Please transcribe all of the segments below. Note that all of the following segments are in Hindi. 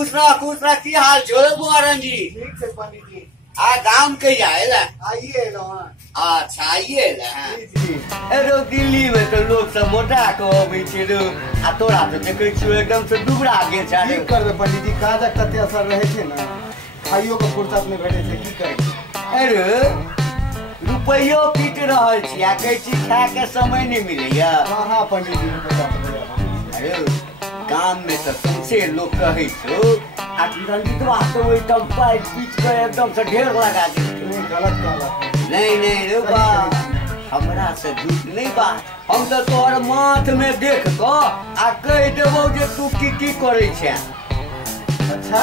खुश रह की हाल छोड़े बुआरन जी। ठीक है पंडित जी। आ गांव के आएला आइए अच्छा आइएला अरे दिल्ली में तो लोग सब मोटा को अबै छै रे आ तोरा तो देखे छियो एकदम से दुबरा गेल छै। की करबे पंडित जी, काज कते असर रहे छै ना, खाइयो के फुर्सत में भेटे छै, की करै। अरे रुपयो पीट रहल छी आ कहै छी खाए के समय नहीं मिलैया। हाँ पंडित जी। अरे गांव में तो सबसे लोग कहे छो आ रंजीतवा तो एकदम पाइप पीट के एकदम से ढेर लगा दे। गलत नहीं रे बा हमरा से झूठ नहीं बात, हम तो तोहर माथ में देख को आ कह देबो जे तू की करे छै। अच्छा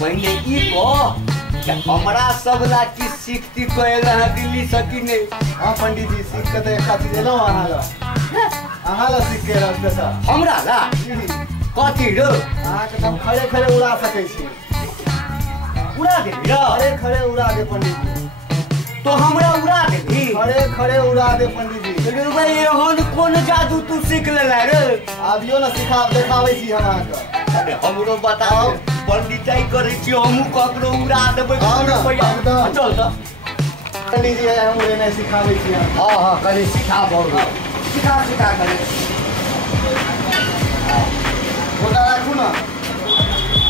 पहले ई को कि हमरा सब ला की सीखती कहल है दिल्ली से कि नहीं। हाँ पंडित जी, सीख के तो एक चीज एलो अहाँ ला सीख के रास्ते से हमरा ला कथी रो अहाँ के हम खड़े खड़े उड़ा सकै छी। उड़ा दे रो खड़े खड़े उड़ा दे पंडित जी। तो हमरा उड़ा देबी खड़े खड़े उड़ा दे पंडित जी। लेकिन भाई एहन कोन जादू तू सीख लेला रे। आबियो ना सिखा देखाबै छी हम अहाँ के। अरे हमरो बताओ पंडिताई करे छी हमहू ककरो उड़ा देबै रुपया चल त पंडित जी हम नहीं सिखाबै छी। हां कनी सिखा बहु सिखा करे लोटा राखू ना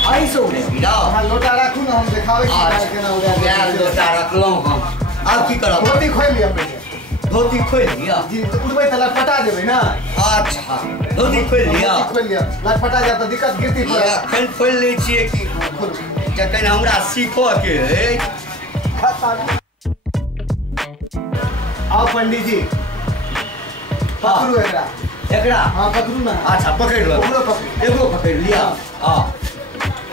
आई सो ने बिरा। हाँ लोटा राखू ना, हम देखाबै छी केना उड़ा दे। यार लोटा रखलौ हम अब की करब। धोती खोल लिया पहले। धोती खोल लिया जी तो उड़बै त लटपटा देबै ना। अच्छा धोती खोल लिया खोल लिया, लटपटा जा त दिक्कत गिरती पर। एखन खोल लै छियै कि जखन हमरा सीखो के है। आओ पंडित जी पकड़ू एकरा। हाँ पकड़ू ना। अच्छा पकड़ लो एगो पकड़ लिया। हाँ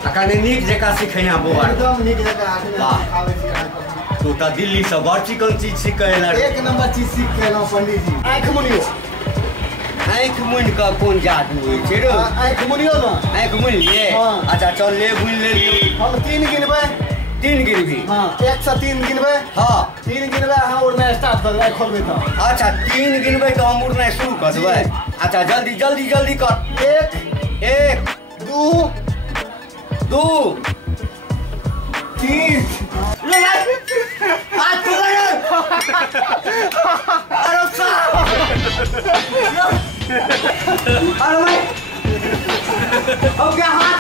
अखन नीक जगह सिखैया बौआ एकदम नीक जगह आके सिखाबै छी अहाँ के। तू तो दिल्ली से बड़ चिकन चीज सिखेला। एक नंबर चीज सीख के एलौ पंडित जी। आँख मुनियो। आँख मुनि का कौन जादू होइ छै रे। आँख मुनियो ना। आँख मुनि लिए। अच्छा चल ले बुनि ले लियो। हम 3 गिनबै। 3 गिनबी। हाँ 1 से 3 गिनबै। हाँ 3 गिनबै अहाँ उड़ना स्टार्ट कर देबै खोलबै त। अच्छा 3 गिनबै तो हम उड़ना शुरू कर देबै। अच्छा जल्दी कर। 1 2 3 अरे भाई अब क्या हाथ